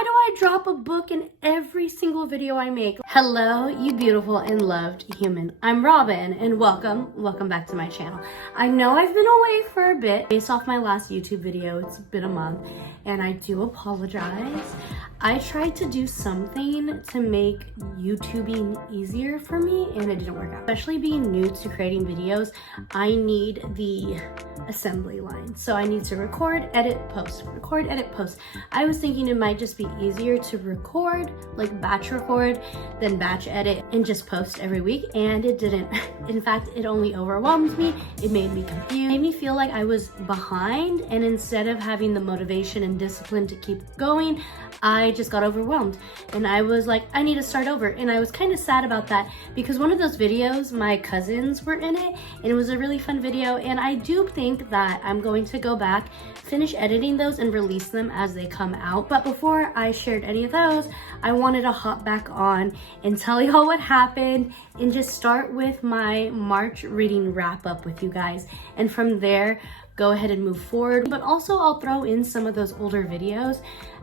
Why do I drop a book in every single video I make? Hello, you beautiful and loved human. I'm Robin and welcome back to my channel. I know I've been away for a bit based off my last YouTube video. It's been a month and I do apologize. I tried to do something to make YouTubing easier for me and it didn't work out. Especially being new to creating videos, I need the assembly line. So I need to record, edit, post, record, edit, post. I was thinking it might just be easier to record, like batch record, than batch edit and just post every week, and it didn't. In fact, it only overwhelmed me. It made me confused. It made me feel like I was behind, and instead of having the motivation and discipline to keep going, I just got overwhelmed and I was like, I need to start over. And I was kind of sad about that because one of those videos, my cousins were in it and it was a really fun video, and I do think that I'm going to go back, finish editing those and release them as they come out. But before I shared any of those, I wanted to hop back on and tell y'all what happened and just start with my March reading wrap up with you guys. And from there, go ahead and move forward. But also I'll throw in some of those older videos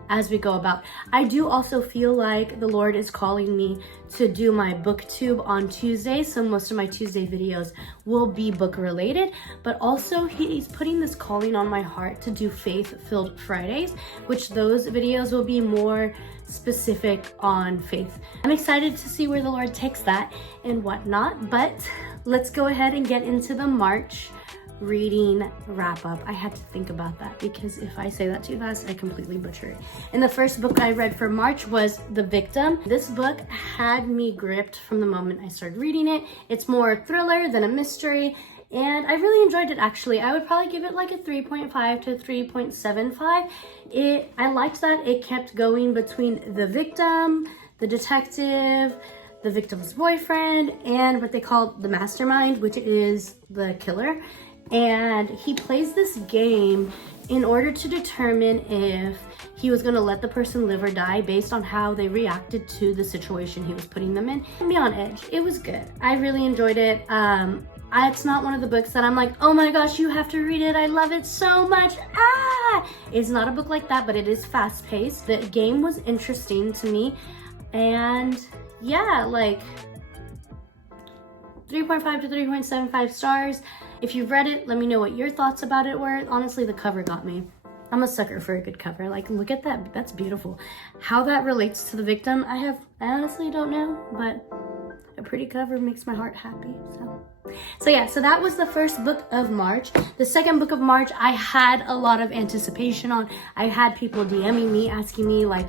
as we go about. I do also feel like the Lord is calling me to do my booktube on Tuesday, so most of my Tuesday videos will be book related, but also he's putting this calling on my heart to do faith-filled Fridays, which those videos will be more specific on faith. I'm excited to see where the Lord takes that and whatnot, but let's go ahead and get into the March reading wrap up. I had to think about that because if I say that too fast, I completely butcher it. And the first book I read for March was The Victim. This book had me gripped from the moment I started reading it. It's more thriller than a mystery, and I really enjoyed it actually. I would probably give it like a 3.5 to 3.75. I liked that it kept going between the victim, the detective, the victim's boyfriend, and what they call the mastermind, which is the killer. And he plays this game in order to determine if he was going to let the person live or die based on how they reacted to the situation he was putting them in. Me on edge. It was good. I really enjoyed it. It's not one of the books that I'm like, oh my gosh, you have to read it, I love it so much. It's not a book like that, but it is fast paced. The game was interesting to me, and yeah, like 3.5 to 3.75 stars. If you've read it, let me know what your thoughts about it were. Honestly, the cover got me. I'm a sucker for a good cover. Like, look at that. That's beautiful. How that relates to The Victim, I honestly don't know, but a pretty cover makes my heart happy. So yeah, so that was the first book of March. The second book of March, I had a lot of anticipation on. I had people DMing me, asking me like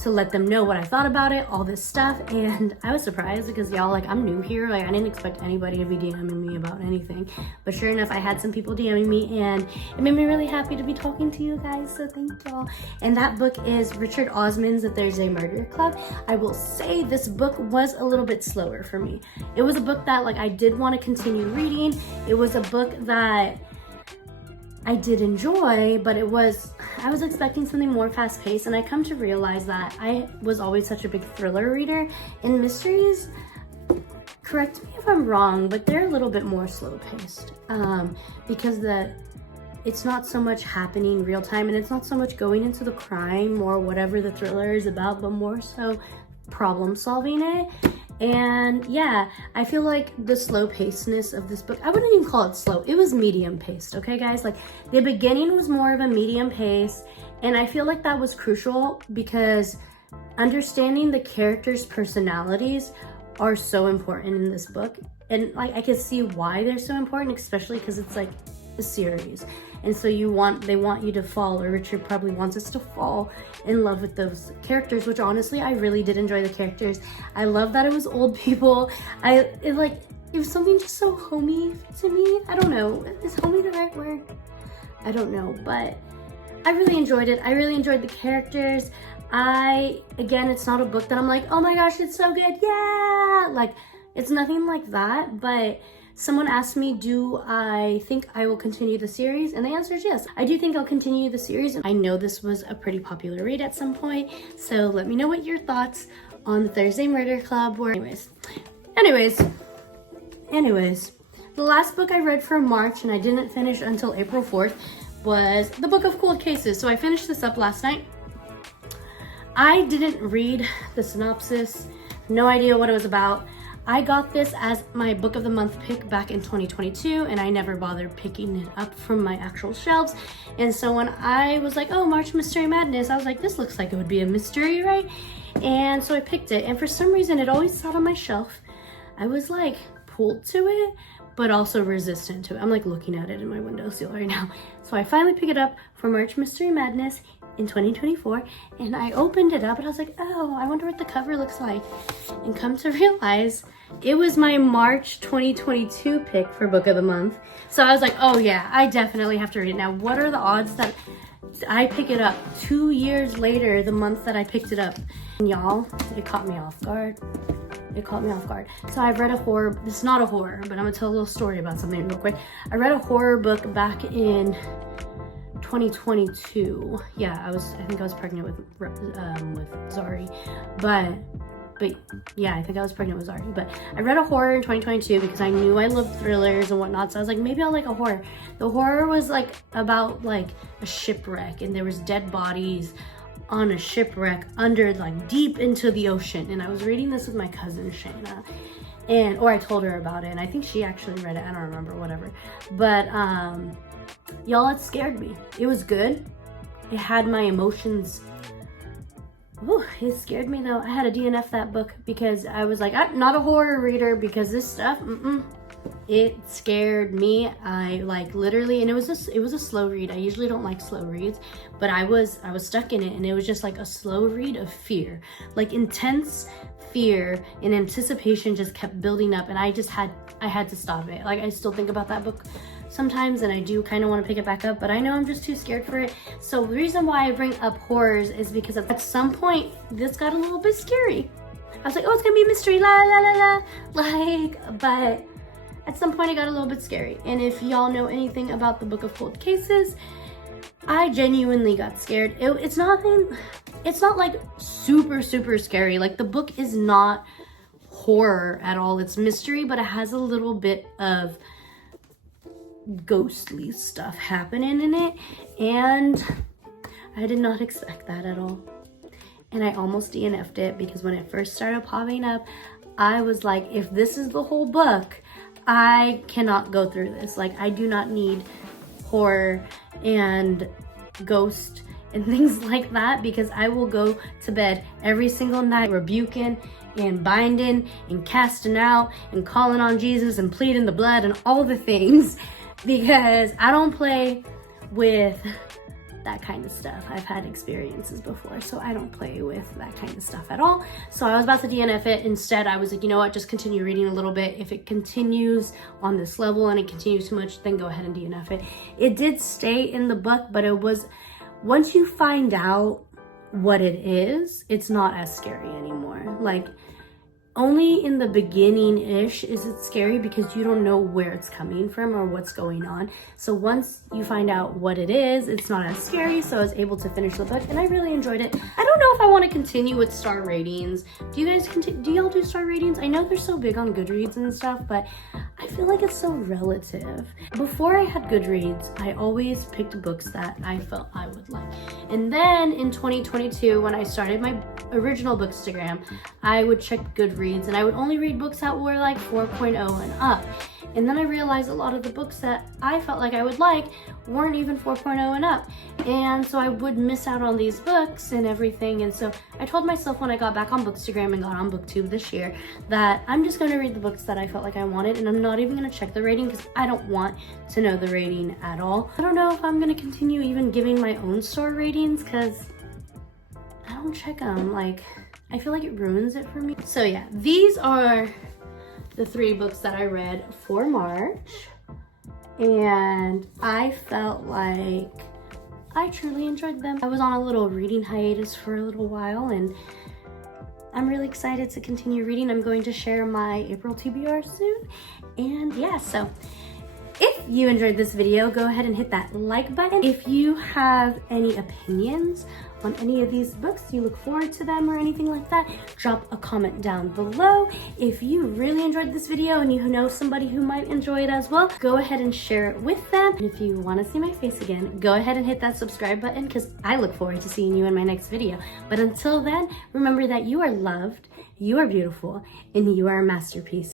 to let them know what I thought about it, all this stuff, and I was surprised because y'all, like, I'm new here, like I didn't expect anybody to be DMing me about anything, but sure enough, I had some people DMing me and it made me really happy to be talking to you guys, so thank y'all. And that book is Richard Osman's The Thursday Murder Club. I will say this book was a little bit slower for me. It was a book that like I did want to continue reading. It was a book that I did enjoy, but I was expecting something more fast paced, and I come to realize that I was always such a big thriller reader. In mysteries, correct me if I'm wrong, but they're a little bit more slow paced because it's not so much happening real time, and it's not so much going into the crime or whatever the thriller is about, but more so problem solving it. And yeah, I feel like the slow pacedness of this book, I wouldn't even call it slow, it was medium paced, okay guys? Like the beginning was more of a medium pace, and I feel like that was crucial because understanding the characters' personalities are so important in this book. And like I can see why they're so important, especially because it's like a series. And so they want you to fall, or Richard probably wants us to fall in love with those characters, which honestly, I really did enjoy the characters. I love that it was old people. It was something just so homey to me. I don't know, is homey the right word? I don't know, but I really enjoyed it. I really enjoyed the characters. Again, it's not a book that I'm like, oh my gosh, it's so good, yeah! Like, it's nothing like that, but someone asked me, do I think I will continue the series? And the answer is yes. I do think I'll continue the series. I know this was a pretty popular read at some point, so let me know what your thoughts on The Thursday Murder Club were. Anyways, the last book I read for March, and I didn't finish until April 4th, was The Book of Cold Cases. So I finished this up last night. I didn't read the synopsis, no idea what it was about. I got this as my book of the month pick back in 2022, and I never bothered picking it up from my actual shelves. And so when I was like, oh, March Mystery Madness, I was like, this looks like it would be a mystery, right? And so I picked it, and for some reason it always sat on my shelf. I was like pulled to it, but also resistant to it. I'm like looking at it in my windowsill right now. So I finally picked it up for March Mystery Madness in 2024, and I opened it up and I was like, oh, I wonder what the cover looks like. And come to realize it was my March 2022 pick for book of the month. So I was like, oh yeah, I definitely have to read it. Now, what are the odds that I pick it up 2 years later, the month that I picked it up? And y'all, it caught me off guard. It caught me off guard. So I've read a horror, it's not a horror, but I'm gonna tell a little story about something real quick. I read a horror book back in 2022. Yeah, I think I was pregnant with Zari, but yeah, I think I was pregnant with Zari. But I read a horror in 2022 because I knew I loved thrillers and whatnot. So I was like, maybe I'll like a horror. The horror was like about like a shipwreck, and there was dead bodies on a shipwreck under like deep into the ocean. And I was reading this with my cousin Shayna, or I told her about it, and I think she actually read it. I don't remember, whatever. But y'all, it scared me. It was good. It had my emotions. Ooh, it scared me though. I had to DNF that book because I was like, I'm not a horror reader because this stuff, it scared me. I like literally, and it was a slow read. I usually don't like slow reads, but I was stuck in it, and it was just like a slow read of fear, like intense fear and anticipation just kept building up, and I had to stop it. Like I still think about that book sometimes, and I do kind of want to pick it back up, but I know I'm just too scared for it. So the reason why I bring up horrors is because at some point this got a little bit scary. I was like, oh, it's gonna be a mystery, la la la la, like, but at some point it got a little bit scary. And if y'all know anything about the Book of Cold Cases, I genuinely got scared. It's not like super scary. Like the book is not horror at all. It's mystery, but it has a little bit of ghostly stuff happening in it, and I did not expect that at all. And I almost DNF'd it because when it first started popping up, I was like, if this is the whole book, I cannot go through this. Like, I do not need horror and ghost and things like that, because I will go to bed every single night rebuking and binding and casting out and calling on Jesus and pleading the blood and all the things, because I don't play with that kind of stuff. I've had experiences before, so I don't play with that kind of stuff at all. So I was about to DNF it. Instead, I was like, you know what, just continue reading a little bit. If it continues on this level and it continues too much, then go ahead and DNF it. It did stay in the book, but it was, once you find out what it is, it's not as scary anymore. Like, only in the beginning-ish is it scary because you don't know where it's coming from or what's going on. So once you find out what it is, it's not as scary. So I was able to finish the book, and I really enjoyed it. I don't know if I want to continue with star ratings. Do you guys do y'all do star ratings? I know they're so big on Goodreads and stuff, but I feel like it's so relative. Before I had Goodreads, I always picked books that I felt I would like. And then in 2022, when I started my original Bookstagram, I would check Goodreads, and I would only read books that were like 4.0 and up. And then I realized a lot of the books that I felt like I would like weren't even 4.0 and up. And so I would miss out on these books and everything. And so I told myself when I got back on Bookstagram and got on BookTube this year that I'm just going to read the books that I felt like I wanted, and I'm not even going to check the rating because I don't want to know the rating at all. I don't know if I'm going to continue even giving my own star ratings because I don't check them. Like, I feel like it ruins it for me. So yeah, these are the 3 books that I read for March, and I felt like I truly enjoyed them. I was on a little reading hiatus for a little while, and I'm really excited to continue reading. I'm going to share my April TBR soon, and yeah, so if you enjoyed this video, go ahead and hit that like button. If you have any opinions on any of these books, you look forward to them or anything like that, drop a comment down below. If you really enjoyed this video and you know somebody who might enjoy it as well, go ahead and share it with them. And if you want to see my face again, go ahead and hit that subscribe button because I look forward to seeing you in my next video. But until then, remember that you are loved, you are beautiful, and you are a masterpiece.